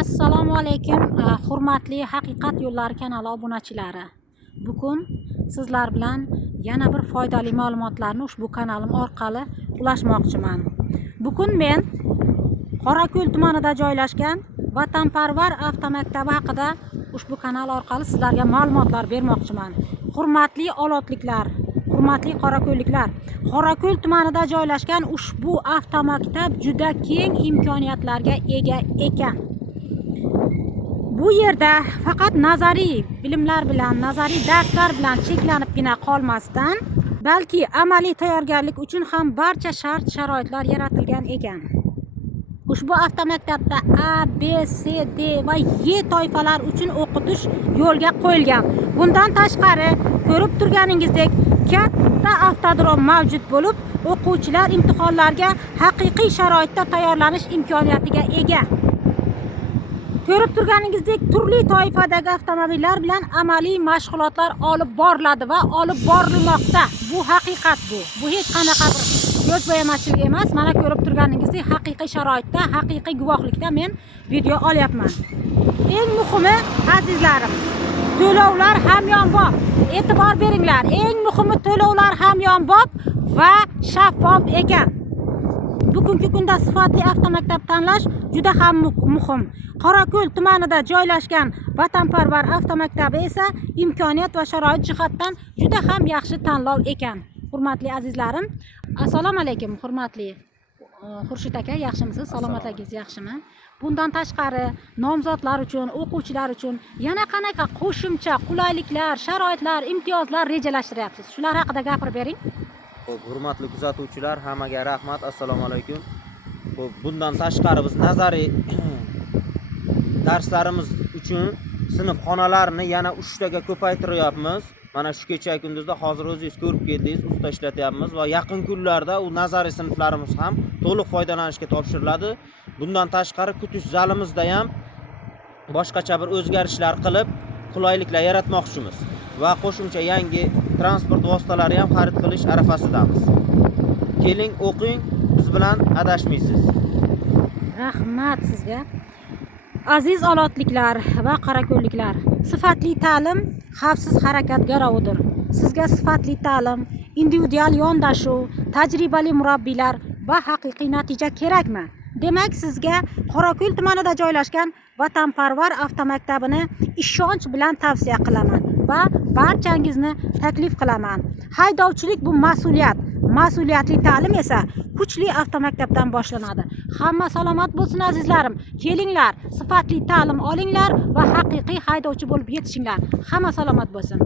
Assalomu alaykum, hurmatli Haqiqat yo'llari kanali obunachilari. Bugun sizlar bilan yana bir foydali ma'lumotlarni ushbu kanalim orqali ulashmoqchiman. Bugun men Qorako'l tumanida joylashgan Vatanparvar avtomaktabi haqida ushbu kanal orqali sizlarga ma'lumotlar bermoqchiman. Hurmatli olotliklar, hurmatli qorako'lliklar, Qorako'l tumanida joylashgan ushbu avtomaktab juda keng imkoniyatlarga ega ekan. Bu yerda faqat nazariy bilimlar bilan, nazariy darslar bilan cheklanibgina qolmasdan, balki amaliy tayyorgarlik uchun ham barcha shart-sharoitlar yaratilgan ekan. Ushbu avtomaktabda A, B, C, D va Y toifalar uchun o'qitish yo'lga qo'yilgan. Bundan tashqari, ko'rib turganingizdek, katta avtodrom mavjud bo'lib, o'quvchilar imtihonlarga haqiqiy sharoitda tayyorlanish imkoniyatiga ega. Ko'rib turganingizdek, turli toifadagi avtomobillar bilan amaliy mashg'ulotlar olib boriladi va olib borilmoqda. Bu haqiqat bu. Bu hech qanaqa bir ko'z bo'yamachilik emas. Mana ko'rib turganingizdek, haqiqiy sharoitda, haqiqiy guvohlikda men video olyapman. Eng muhimi, azizlarim, to'lovlar hamyonbop. E'tibor beringlar. Eng muhimi, to'lovlar hamyonbop va shaffof ekan. Bugungi kunda sifatli avtomaktab tanlash juda ham muhim. Qorako'l tumanida joylashgan Vatanparvar avtomaktabi esa imkoniyat va sharoit jihatdan juda ham yaxshi tanlov ekan. Hurmatli azizlarim, assalomu alaykum, hurmatli Xurshid aka, yaxshimisiz? Salomatligingiz yaxshimi? Bundan tashqari, nomzodlar uchun, o'quvchilar uchun yana qanaqa qo'shimcha qulayliklar, sharoitlar, imtiyozlar rejalashtiryapsiz? Shular haqida gapirib bering. Hurmatli kuzatuvchilar, hammaga rahmat. Assalomu alaykum. Bundan tashqari biz nazariy darslarimiz uchun sinf xonalarini yana 3 taga ko'paytiryapmiz. Mana shu kecha kunduzda hozir o'zingiz ko'rib keldingiz, usta ishlatyapmiz va yaqin kunlarda u nazariy sinflarimiz ham to'liq foydalanishga topshiriladi. Bundan tashqari kutish zalimizda ham boshqacha bir o'zgarishlar qilib, qulayliklar yaratmoqchimiz va qo'shimcha yangi transport vositalari ham xarid qilish arafasidamiz. Keling, o'qing, biz bilan adashmaysiz. Rahmat sizga. Aziz olotliklar va qorako'lliklar, sifatli ta'lim xavfsiz harakat garovidir. Sizga sifatli ta'lim, individual yondashuv, tajribali murabbiylar va haqiqiy natija kerakmi? Demak, sizga Qorako'l tumanida joylashgan Vatanparvar avtomaktabini ishonch bilan tavsiya qilaman va barchangizni taklif qilaman. Haydovchilik bu mas'uliyat, mas'uliyatli ta'lim esa kuchli avtomaktabdan boshlanadi. Hamma salomat bo'lsin azizlarim. Kelinglar, sifatli ta'lim olinglar va haqiqiy haydovchi bo'lib yetishinglar. Hamma salomat bo'lsin.